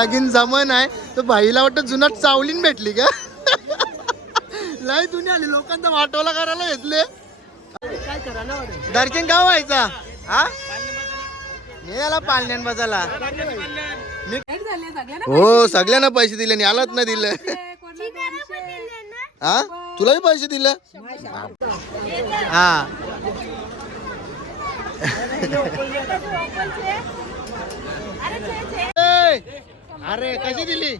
लगीन जमन आहे. तर बाईला वाटतं जुना चावलीन भेटली का लय दुनिया आली. लोकांचा वाटोला करायला घेतले. दर्शन का व्हायचा? हा? मी याला पालण्यान बसायला मी- हो सगळ्यांना पैसे दिले आणि यालाच नाही दिलं. हा? तुलाही पैसे दिले? हा. ए, अरे कशी दिली?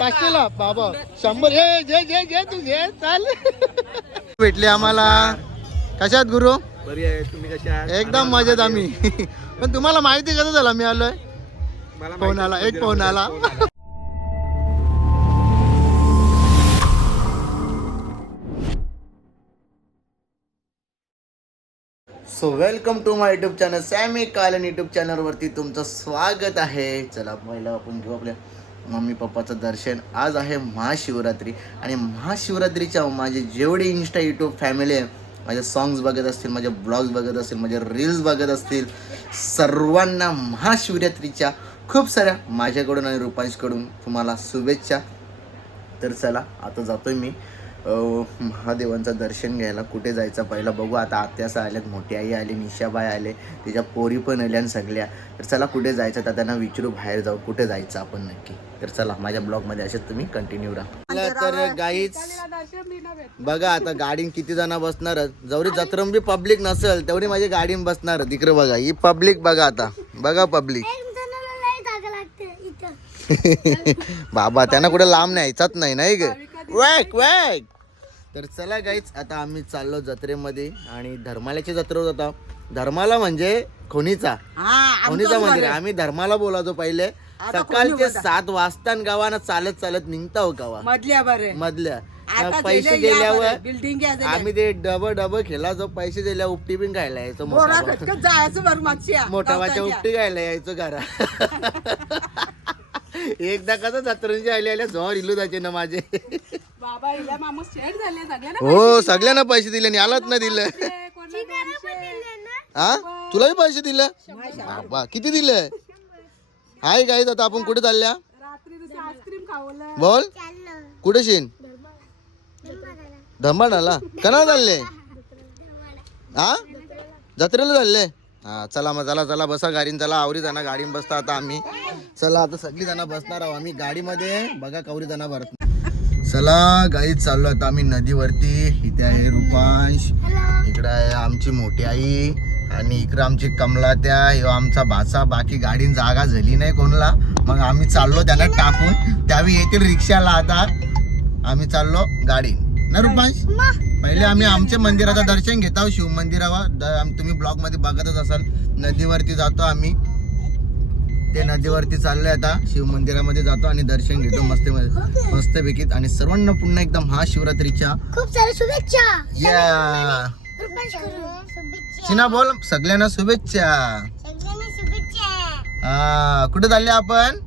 पाचशेला बाबा शंभर हे जे जे जे तू घे चाल. भेटले आम्हाला. कशात गुरु? बरी आहे तुम्ही कशा आहात? एकदम मजेत आम्ही. पण तुम्हाला माहिती कसं झालं? मी आलोय. मला फोन आला एक फोन आला. So welcome to my YouTube channel Sammy Kalan YouTube चॅनलवरती तुमचं स्वागत आहे. चला पहिलं आपण घेऊ आपल्या मम्मी पप्पाचं दर्शन. आज आहे महाशिवरात्री आणि महाशिवरात्रीच्या माझे जेवढे इन्स्टा यूट्यूब फॅमिली आहे माझे सॉंग्स बघत असतील माझे ब्लॉग्स बघत असतील माझे रील्स बघत असतील सर्वांना महाशिवरात्रीच्या खूप साऱ्या माझ्याकडून आणि रुपांशकडून तुम्हाला शुभेच्छा. तर चला आता जातोय मी. महादेवांचं दर्शन घ्यायला कुठे जायचं पहिला बघू. आता आत्यासा आल्यात मोठी आई आली निशाबाई आले तिच्या पोरी पण आल्या आणि सगळ्या. तर चला कुठे जायचं तर त्यांना विचारू बाहेर जाऊ कुठे जायचं आपण नक्की. तर चला माझ्या ब्लॉगमध्ये असेच तुम्ही कंटिन्यू राहा. तर गाईच बघा आता गाडीन किती जण बसणार जवळी जत्रम बी पब्लिक नसेल तेवढी माझी गाडीन बसणार इकडे बघा ही पब्लिक बघा आता. बघा पब्लिक एक जणाला लय जागा लागते इथं. बाबा त्यांना कुठे लांब न्यायचाच नाही नाही ग? वॅक वॅक तर चला गाईच आता आम्ही चाललो जत्रेमध्ये आणि धर्माल्याची जत्रा होता धर्माला म्हणजे खोनीचा. खोनीचा मंदिर आहे. आम्ही धर्माला बोलायचो पहिले. सकाळचे सात वाजता न गावानं चालत चालत निघता हो गावा. मधल्या बरे. मधल्या. आता पैसे गेले या दिल्यावर बरं, बिल्डिंग. आम्ही ते डब डब खेळायचो पैसे दिल्या उपटी पण खायला यायचो मोठा खटकत जायचं बरं मागच्या मोठा वाच्या. उपटी खायला यायचो घरा. एकदा कसं जत्रांची आले आल्या जोर इलू जायचे ना माझे. बाबा हिला मामा शेड झाले सगळ्यांना हो सगळ्यांना पैसे दिले आणि यालाच नाही दिलं. हा? तुलाही पैसे दिले? बाबा किती दिले? हाय गाईज आता आपण कुठे चालल्या? रात्री नुसतं आईस्क्रीम खावलं. बोल. कुठे शिन? धमाडाला कना चालले? हा? जत्रेला चालले? हा चला मग चला चला बसा गाडीन चला आवरी जाणार गाडीन बसता आता आम्ही. चला आता सगळी जण बसणार आहोत आम्ही. गाडीमध्ये बघा कवरी जाणार भरत चला गाईत चाललो आता आम्ही नदीवरती. इथे आहे रुपांश. इकडं आहे आमची मोठी आई. आणि इकडं आमची कमला त्या. ह्यो आमचा भाचा. बाकी गाडीन जागा झाली नाही कोणला. मग आम्ही चाललो त्यांना टाकून. त्यावेळी येतील रिक्षाला आता. आम्ही चाललो गाडी ना रुपांश? पहिले आम्ही आमच्या मंदिराचं दर्शन घेतो शिव मंदिरावर. तुम्ही ब्लॉगमध्ये बघतच असाल नदीवरती जातो आम्ही. ते नदीवरती चाललोय आता शिव मंदिरामध्ये जातो आणि दर्शन घेतो मस्त मस्तपैकी आणि सर्वांना पुन्हा एकदा महाशिवरात्रीच्या. खूप साऱ्या शुभेच्छा. या. शिना बोल सगळ्यांना शुभेच्छा. हा कुठे चालले आपण?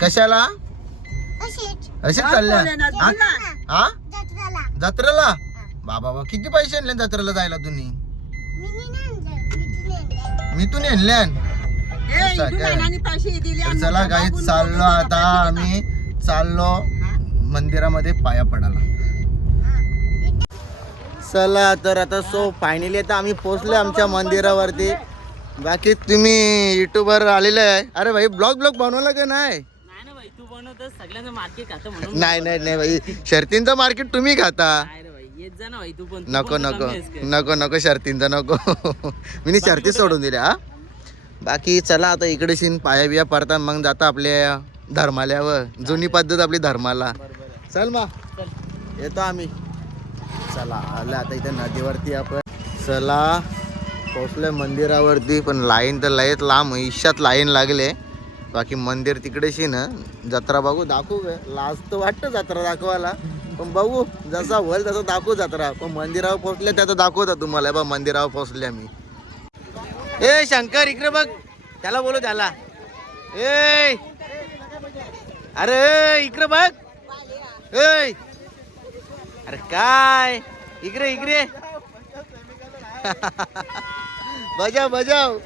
कशाला? असेच चालल्या. हा? हा जत्राला. जत्रेला? बाबा बाबा किती पैसे आणले जत्रेला जायला तुम्ही? मी नाही आणलं, मी. मी आणल्यान असं तर चला बाबून चाललो आता आम्ही. चाललो मंदिरामध्ये पाया पडायला. चला तर आता सो फायनली आता आम्ही पोहोचलो आमच्या मंदिरावरती. बाकी तुम्ही युट्यूबवर आलेले आहे. अरे भाई ब्लॉग ब्लॉग बनवला का नाही? नाही सगळ्यांचं मार्केट खातं म्हणून नाही नाही नाही भाई शर्तींचं मार्केट तुम्ही खाता. काय रे भाई येत जा ना भाई तू पण तू नको पण नको. कमी आहेस का? नको नको शर्तींचा नको. मी शर्ती सोडून दिल्या हा? बाकी चला आता इकडे शिन पाया बिया पडतात मग जाता आपल्या धर्माल्यावर. जुनी पद्धत आपली धर्माला. चल मग. येतो आम्ही. चला आलं आता इथे नदीवरती आपण. चला पोचलोय मंदिरावरती पण लाईन तर लयच लांब इशात लाईन लागले. बाकी मंदिर तिकडेशी ना जत्रा बघू दाखवू काय. लाज तर वाटतं जत्रा दाखवायला. पण बघू जसा होईल तसं दाखवू जत्रा. पण मंदिरावर पोहोचले त्याचं दाखवता तुम्हाला. बा मंदिरावर पोहोचले मी. ए शंकर इकडे बघ. त्याला बोलू त्याला. ए अरे इकडे बघ. ए अरे काय? इकडे इकडे. बजाव बजाव.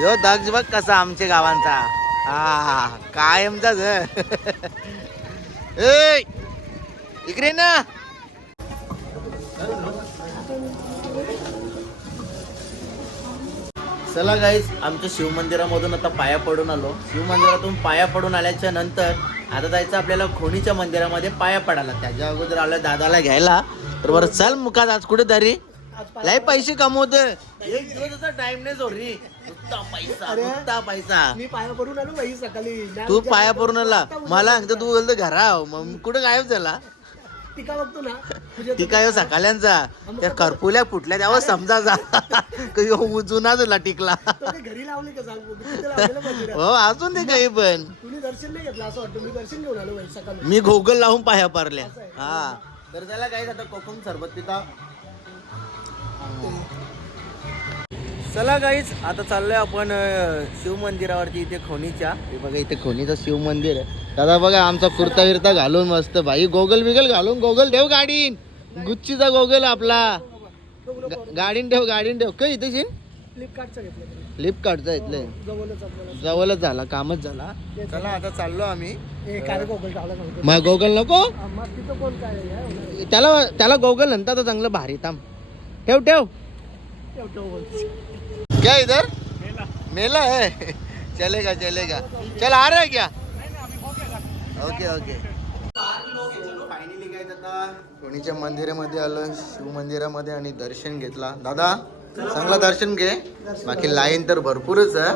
यो दक्ष बघ कसा आमच्या गावांचा. हा कायमचाच ए इकडे ना. चला गाईज आमच्या शिवमंदिरामधून आता पाया पडून आलो. शिवमंदिरातून पाया पडून आल्याच्यानंतर आता जायचं आपल्याला खोणीच्या मंदिरामध्ये पाया पडायला. त्याच्या अगोदर आलं दादाला घ्यायला. तर बरं चल मुखात आज कुठेतरी. लय पैसे कमवत एक दिवसाचा टाइम नाही नुसता पैसा नुसता पैसा. मी पाया पडून आलो बाई सकाळी. तू पाया पडून आला. मला सांगतो तू बोलतो घरा मग कुठे गायब झाला? टिका बघतो ना. तुझ्या काय हो सकाळ्यांचा त्या करपुल्या फुटल्या त्यावर समजा जा. कधी हो जुना झाला टिकला. तो घरी लावले का सांग? बघू. तिथे लावलेलं मंदिरात. हो अजून ते काही पण. तुम्ही दर्शन नाही घेतलं असं वाटतं. मी दर्शन घेऊन आलो बाई सकाळी. मी गोगल लावून पाया पारल्या. हा. तर त्याला काय आता कोकम सरबत पिता. चला गाईच आता चाललोय आपण अं, शिवमंदिरावरती इथे खोनीच्या. हे बघा इथे खोनीचं शिवमंदिर आहे. दादा बघा आमचा कुर्ता विरता घालून मस्त भाई. गोगल बिगल घालून गोगल ठेव गाडीन. गुच्चीचा गोगल आपला. गा- गाडीन ठेव गाडीन ठेव. काय इथे फ्लिपकार्टचं घेतलं. फ्लिपकार्टचा इथले. जवळच आपल्याला. जवळच झाला कामच झाला. चला आता चाललो आम्ही. हे काय गोगल मग गोगल नको? हा, मग तिथं कोण काय आहे? हे होणार. त्याला त्याला गोगल म्हणतात चांगलं भारी थांब. ठेव ठेव. क्या इधर? मेला. है? चलेगा चलेगा. चल आ रहा है क्या? Okay okay. फायनली काय आता कोणीच्या मंदिरामध्ये आलं शिव मंदिरामध्ये आणि दर्शन घेतला. दादा चांगलं दर्शन घे. बाकी लाईन तर भरपूरच आहे.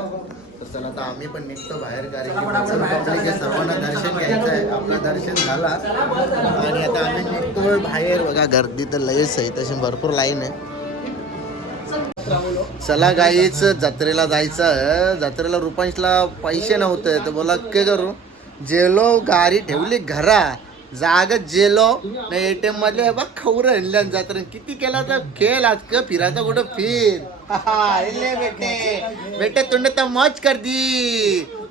तर चला आता आम्ही पण निघतो बाहेर कारण की सर्वांना दर्शन घ्यायचं आहे. आपलं दर्शन झाला. आणि आता आम्ही निघतोय बाहेर. बघा गर्दी तर लयच आहे. तशी भरपूर लाईन आहे. चला गाईच जत्रेला जायचं. जत्रेला रुपांशला पैसे नव्हते. तर बोला काय करू? जेलो गाडी ठेवली घरा. जागत जेलो. ना एटीएममध्ये बघ खवर आणल्या जत्रेन किती केला तर खेळ आज का फिरायचा कुठं? फिर. इले बेटे. बेटे तुंड तर मौज कर दी.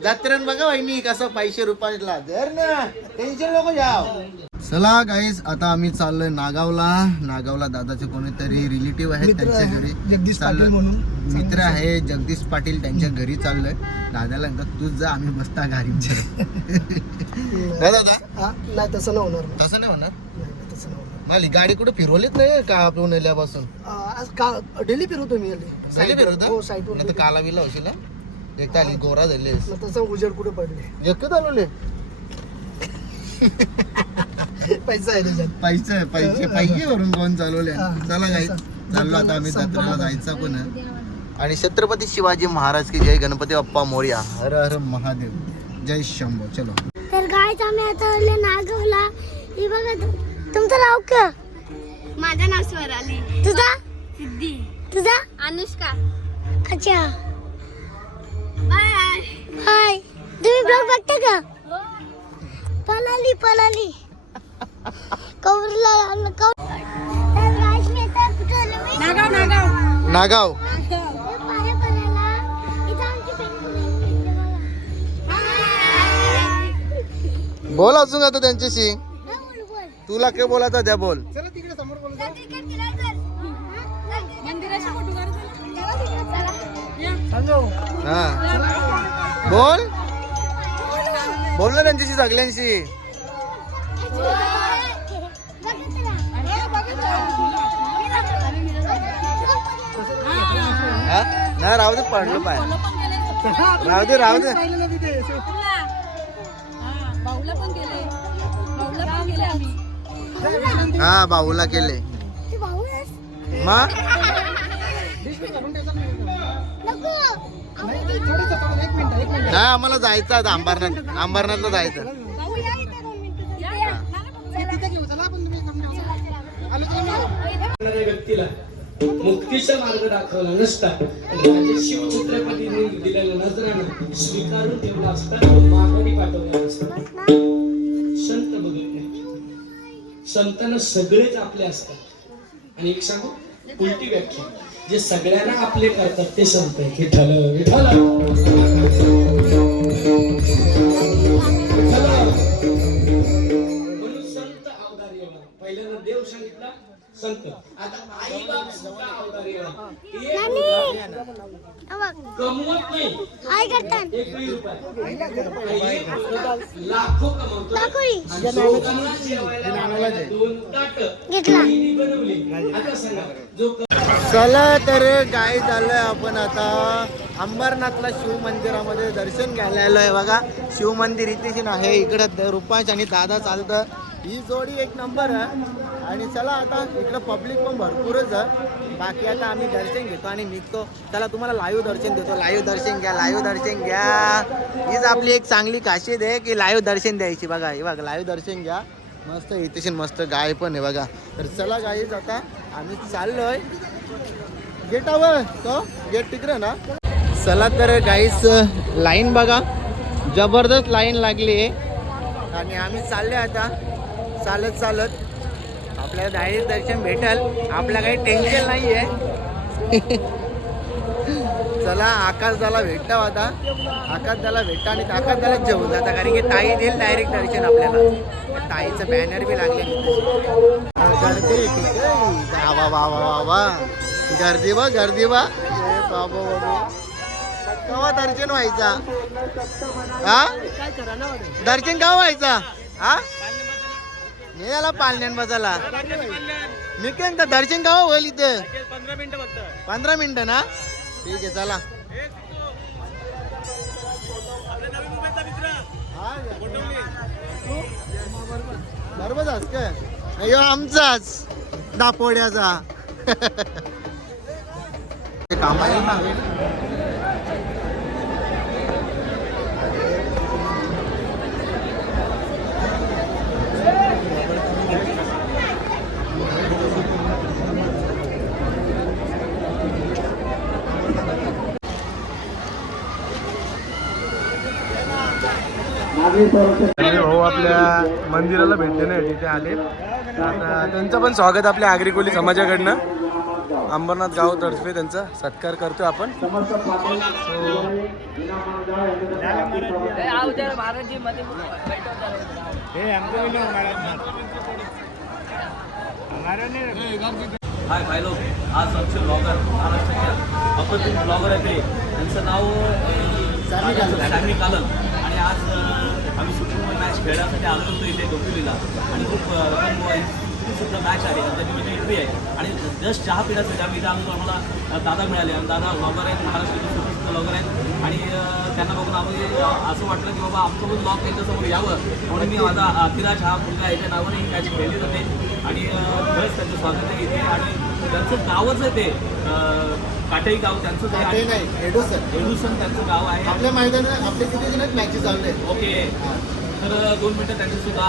जत्रेन बघा वहिनी कसं पैसे रुपांशला जर ना. टेन्शन नको जाव चला गाईस आता आम्ही चाललोय नागावला. नागावला दादाचे कोणीतरी रिलेटिव्ह आहेत त्यांच्या घरी. जगदीश चाललोय. पाटील म्हणून. मित्र आहे जगदीश पाटील त्यांच्या घरी चाललोय. दादाला म्हणतात तूच जा आम्ही बसता घरी. दादा नाही तसं नाही होणार. तसं नाही होणार. मला गाडी कुठे फिरवलीच नाही का आपण नेल्यापासून आ, आज का डेली फिरवतो मी सायली फिरवता? हो साईटवर नाही तर काला बिला होशील एक आली गोरा मग तसं उजेड कुठे पडले? एकच आलोले पैसा आहे त्याच्यात. पैसे पैसे पैसे भरून कोण चालवले? हा. चला काही चाललो आता आम्ही जत्रेला जायचं पण आहे. आणि छत्रपती शिवाजी महाराज की जय गणपती बाप्पा मोर्या. हर हर महादेव. जय शंभो. चलो. तर गायच आम्ही आता आले नागवला हे बघा तुमचं नाव का माझं नाव स्वराली. तुझा? सिद्धी. तुझा? अनुष्का. अच्छा. बाय. हाय. तुम्ही ब्लॉग बघता का? पलाली पलाली. तर मी आता कुठं आलो मी? नागाव नागाव. नागाव. हे पाया पडायला. इथं आमची फॅमिली बोल अजून आता त्यांच्याशी. तुला काय बोलायचं त्या बोल. चला तिकडे समोर बोलू क्रिकेट खेळायचं मंदिराशी फोटो हा. बोल. बोल ना त्यांच्याशी सगळ्यांशी. हा नाही राहू दे पडलं पाय राहू दे. राहू दे. हा भाऊला केले? मग नको. थोडंसं थोडं एक मिनिट एक मिनिट. नाही आम्हाला जायचं आता अंबरनाथ अंबरनाथला जायचं. व्यक्तीला मुक्तीचा मार्ग दाखवला नसता. शिव छत्रपतींनी दिलेल्या नजरानं स्वीकारून ठेवला असता माघारी पाठवला असता. संत बघितले. संतांना सगळेच आपले असतात. आणि एक सांगू? उलटी व्याख्या. जे सगळ्यांना आपले करतात ते संत आहेत. विठ्ठल विठ्ठल! विठ्ठल. म्हणून संत येणार पहिल्यांदा देव सांगितला संत. आता आई बाप सुद्धा अवतारी आहे. कमवत नाही. एक रुपया. लाखो कमवतो चला तर काय झालंय आपण आता. अंबरनाथला शिव मंदिरामध्ये दर्शन घ्यायला आलोय बघा. शिव मंदिर इथेच आहे. इकडं रुपांश आणि दादा चालतं. ही जोडी एक नंबर आहे. आणि चला आता इकडं पब्लिक पण भरपूरच आहे. बाकी आता आम्ही दर्शन घेतो आणि निघतो. चला तुम्हाला लाईव्ह दर्शन देतो. लाईव्ह दर्शन घ्या लाईव्ह दर्शन घ्या. हीच आपली एक चांगली काशीद आहे की लाईव्ह दर्शन द्यायची. बघा हे बघा लाईव्ह दर्शन घ्या. मस्त इथेशी मस्त गाय पण आहे बघा. तर चला गाईच आता आम्ही चाललोय. गेटावर तो गेट तिकडे ना. चला तर गाईस लाईन बघा. जबरदस्त लाईन लागली आहे. आणि आम्ही चालले आता. चालत चालत आपल्याला डायरेक्ट दर्शन भेटल. आपल्या काही टेन्शन नाही आहे चला आकाश दाला भेटता आता. आकाशदाला भेटता आणि आकाश दाला जेवून जाता कारण की ताई देईल डायरेक्ट दर्शन आपल्याला. ताईचं बॅनर बी लागले गर्दी वा वा वा वा वा. गर्दी बा गर्दी बा ए बाबा बाबा. केव्हा दर्शन व्हायचा? हा? दर्शन केव्हा व्हायचा? हा? हे आला पालण्यान बसायला मी काय म्हणतो, दर्शन गाव होईल इथे? पंधरा मिनिटं ना? ठीक आहे चला. बरोबर काय? अयो आमचाच. दापोड्याचा. काम आहे ना? भाऊ आपल्या मंदिराला भेट देण्यासाठी ते आले. त्यांचं पण स्वागत आपल्या आगरी समाजाकडनं. अंबरनाथ गाव तर्फे त्यांचा सत्कार करतो आपण. हाय भाई लोक आज आमचे ब्लॉगर महाराष्ट्राच्या अप्रतिम ब्लॉगर आहे ते. त्यांचं नाव अं, सॅमी कालन आणि आज मॅच खेळण्यासाठी आलो होतो इथे डोंबिवलीला आणि खूप सुद्धा मॅच आहे त्याची माझी एंट्री आहे आणि जस्ट चहा पिण्यासाठी आम्ही इथे आलो आम्हाला दादा मिळाले आणि दादा ब्लॉगर आहेत महाराष्ट्राचे ब्लॉगर आहेत आणि त्यांना बघून आम्ही असं वाटलं की बाबा आमचं पण ब्लॉग त्यांच्यासमोर यावं म्हणून मी माझा अतिराज हा मुलगा याच्या नावाने ही मॅच खेळली जाते आणि खरंच त्यांचं स्वागत आहे इथे आणि त्यांचं गावच आहे ते अं, काटेई गाव त्यांचंच आहे ते आणि नाही एडोसन. एडुसन त्यांचं गाव आहे. आपल्या मैदानात आपले किती जण मॅचेस चालले ओके. तर दोन मिनटं त्यांची सुद्धा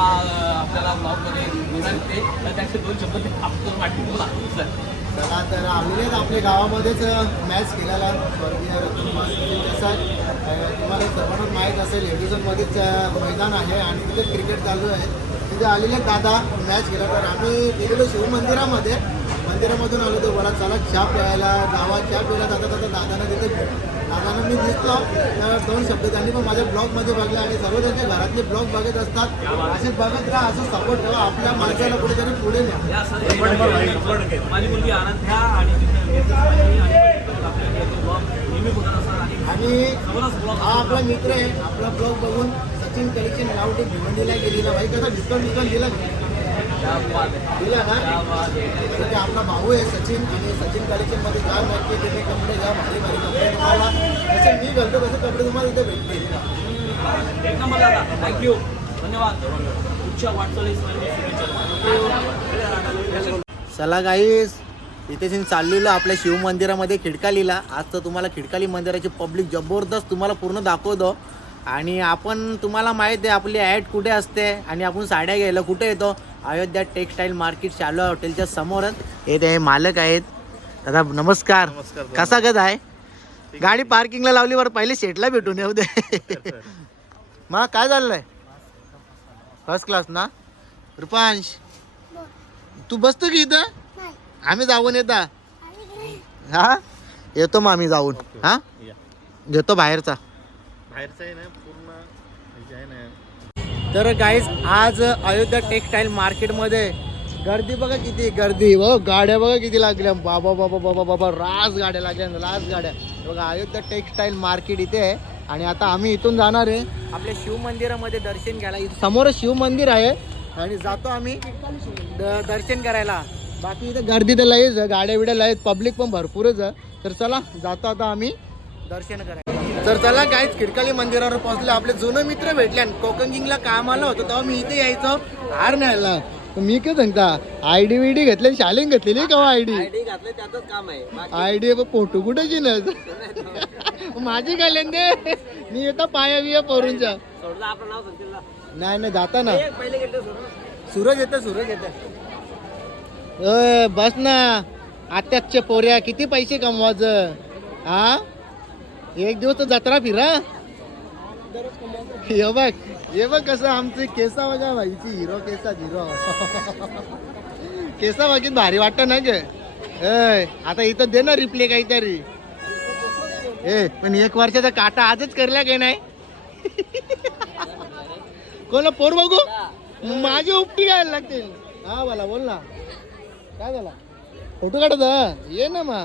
आपल्याला ब्लॉगमध्ये विचारते तर त्यांचे दोन शब्द आपण वाटतील मला सर. चला तर आम्ही आपल्या गावामध्येच मॅच केलेला स्वर्गीय रतनमास देसाई तुम्हाला सर्वांना माहीत असेल एडिसनमध्येच मैदान आहे आणि तिथे क्रिकेट चालू आहे. तिथे आलेले दादा मॅच केला तर आम्ही गेलेलो शिवमंदिरामध्ये मंदिरामधून आलो तर मला चला चहा प्यायला गावात चहा प्यायला जाता जाता दादांना तिथे दादांना मी दिसलो तर दोन शब्द त्यांनी पण माझ्या ब्लॉगमध्ये बघले आणि सर्व त्यांच्या घरातले ब्लॉग बघत असतात. असेच बघत राहा असं सपोर्ट ठेवा आपल्या माणसाला कुठेतरी पुढे न्या. माझी मुलगी आणि हा आपला मित्र आहे. आपला ब्लॉग बघून सचिन कलेक्शन गावठी भिवंडीला गेलेला. भाई कसा डिस्काउंट डिस्काउंट दिला? दिला ना तर ते आपला भाऊ आहे सचिन आणि सचिन कलेक्शनमध्ये जा माहिती तिथे कपडे घ्या भारी भारी कपडे तुम्हाला जसे मी घालतो तसे कपडे तुम्हाला इथे भेटतील एक नंबर दादा थँक्यू धन्यवाद तुमच्या वाटचालीस चला गाईस इथे सीन चाललेलो आपल्या शिव मंदिरामध्ये खिडकालीला. आज तर तुम्हाला खिडकाली मंदिराची पब्लिक जबरदस्त तुम्हाला पूर्ण दाखवतो. आणि आपण तुम्हाला माहीत आहे आपली ॲड कुठे असते आणि आपण साड्या घ्यायला कुठे येतो? अयोध्या टेक्सटाईल मार्केट शालू हॉटेलच्या समोरच हे ते मालक आहेत. दादा नमस्कार. कसा गज आहे? गाडी पार्किंगला लावली बरं पहिले शेटला भेटून येऊ दे. मला काय झालंय फर्स्ट क्लास ना? रुपांश तू बसतो की इथं? नाही. आम्ही जाऊन येता. हा? येतो मग आम्ही जाऊन. हा? घेतो बाहेरचा. बाहेरचं आहे ना तर गाईज आज अयोध्या टेक्सटाईल मार्केटमध्ये गर्दी बघा किती गर्दी. हो गाड्या बघा किती लागल्या. बाबा बाबा बाबा बाबा रास गाड्या लागल्या रास गाड्या. बघा अयोध्या टेक्सटाईल मार्केट इथे आहे. आणि आता आम्ही इथून जाणार आहे. आपल्या शिव मंदिरामध्ये दर्शन घ्यायला. इथं समोरच शिवमंदिर आहे. आणि जातो आम्ही दर्शन करायला. बाकी इथे गर्दी तर लयच गाड्या बिड्या लयच पब्लिक पण भरपूरच आहे. तर चला जातो आता आम्ही दर्शन करायला. तर चला काहीच खिडकाली मंदिरावर पोहोचले. आपले जुने मित्र भेटले आणि कोकणगिंगला कामाला होतो तेव्हा मी इथे यायचो हार न्यायला. मी काय सांगता आय डी विडी घेतली शालिंग घेतलेली का आय डी घातलं त्याच काम आहे. आय डी फोटो कुठे ना माझी काय दे मी येतो पाया बिया पोरूंच्या सोडलं आपलं नाव सांगतील ना. नाही नाही जाता ना. पहिले सोडून. सूरज येतं सूरज येतं बस ना. आत्याच्या पोऱ्या किती पैसे कमवायचं? हा एक दिवस तर जत्रा फिरा. हे बघ हे बघ कसं आमचे केसा बघा भाईची हिरो केसा हिरो. केसा बघित भारी वाटत ना ग. आता इथं दे ना रिप्ले काहीतरी. ए पण एक वर्षाचा काटा आजच करला काय नाही? कोण पोर बघू? माझी उपटी घ्यायला लागतील. हा बोला बोल ना. काय झाला? फोटो काढत? ये ना मा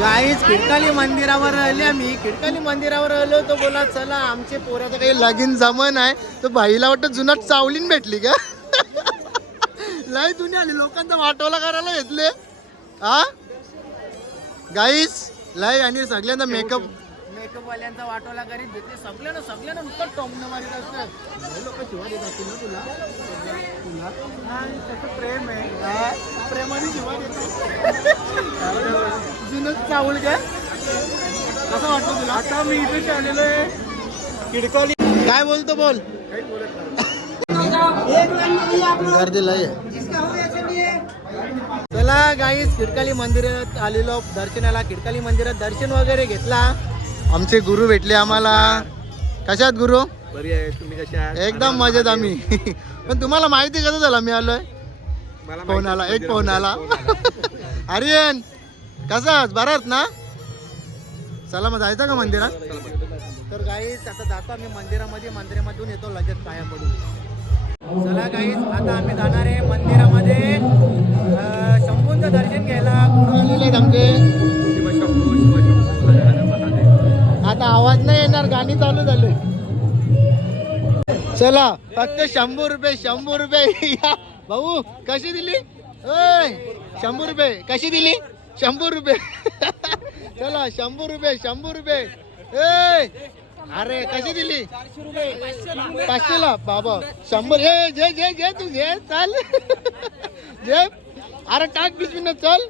गाईच खिडकाली मंदिरावर आले आम्ही. खिडकाली मंदिरावर आलो तो बोला चला आमचे पोराचं काही लगीन जमन आहे. तो बाईला वाटतं जुना चावलीन भेटली का? लय जुनी आली. लोकांचा वाटोला करायला घेतले. हा गाईस लय आणि सगळ्यांना मेकअप मेकअप वाल्यांचा वाटोला करीत घेतले. सगळ्यांना सगळ्यांना नुकतं टोमणं मारित असतं लोक शिवा देत असतील ना तुला? तुला त्याचं प्रेम आहे. प्रेमाने शिवा देतात चावल काय कसं वाटतं तुला? आता मी इथे आहे. किडकॉली. काय बोलतो बोल. गर्दी लय. चला गाईस खिडकाली मंदिरात आलेलो. दर्शनाला खिडकाली मंदिरात दर्शन वगैरे घेतला. आमचे गुरु भेटले आम्हाला. कशात गुरु? बरी आहे. तुम्ही आहात? एकदम मजेत आम्ही. पण तुम्हाला माहिती कसं झालं? मी आलोय. फोन आला एक फोन आला आर्यन. कसाच आहात ना? चला मग जायचं का मंदिरात? तर गाईस आता जातो आम्ही मंदिरामध्ये. मंदिरामधून येतो लगेच पाया पडून चला गाईस आता आम्ही जाणार आहे मंदिरामध्ये. अं, शंभूंचं दर्शन घ्यायला. आमचे? आता आवाज नाही येणार गाणी चालू झाले. चला फक्त शंभर रुपये शंभर रुपये. भाऊ कशी दिली? शंभर रुपये कशी दिली? शंभर रुपये. चला शंभर रुपये शंभर रुपये. ए! अरे कशी दिली? पाचशेला. बाबा शंभर. हे जे जे जे तू घे चाल. जे. अरे टाक बिस्मिन चल.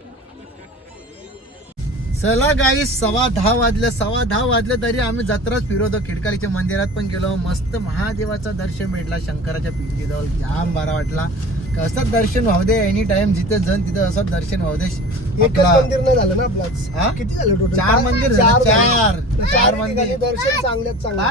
चला गाई सव्वा दहा वाजले सव्वा दहा वाजले तरी आम्ही जत्राच फिरवतो. खिडकालीच्या मंदिरात पण गेलो. मस्त महादेवाचं दर्शन भेटला शंकराच्या पिंडीजवळ. जाम बरा वाटला. कसं दर्शन व्हावं दे एनी टाइम जिथे जण तिथे असं दर्शन व्हावं दे. एकच आपला- मंदिर नाही झालं ना हा? किती झालं टोटल चार मंदिर झाले, चार चार. मंदिर. दर्शन चांगल्यात चांगलं?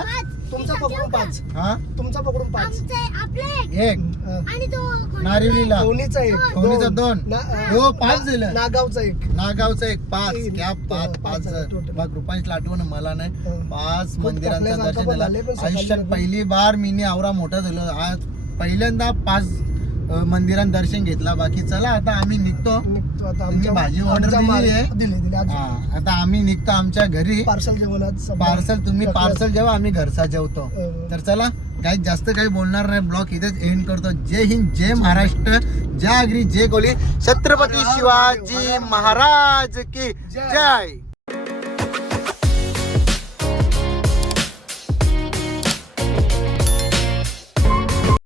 तुमचा पकडून पाच. हा? तुमचा पकडून पाच. आमचे आपले एक. हा. आणि तो कोण- नारिवलीला कोणीचा एक? कोणीचा दोन? ना- अं, हो. पाच झालं. नागावचा एक. नागावचं एक. पाच. तीन. क्या पाच पाच पाच झाले total. बघ रुपांशला आठवण मला नाही. हो. पाच खूप मंदिरांचं दर्शन पण झालं. झाले, पण सकाळी आयुष्यात झालं. पहिली बार मीनी आवरा मोठा झालो. आज पहिल्यांदा पाच मंदिरात दर्शन घेतला. बाकी चला आता आम्ही निघतो. निघतो. आता तुम्ही आमच्या भाजी order आमच्या दिली माल- आहे? दिली दिली. आज हा, आता आम्ही निघतो आमच्या घरी. पार्सल जेवण आज सगळं पार्सल तुम्ही. पार्सल जेव्हा आम्ही घरचा जेवतो. हो. तर चला काही जास्त काही बोलणार नाही. ब्लॉग इथेच एंड करतो. जय हिंद जय महाराष्ट्र जय आगरी जय कोली छत्रपती शिवाजी महाराज की जय.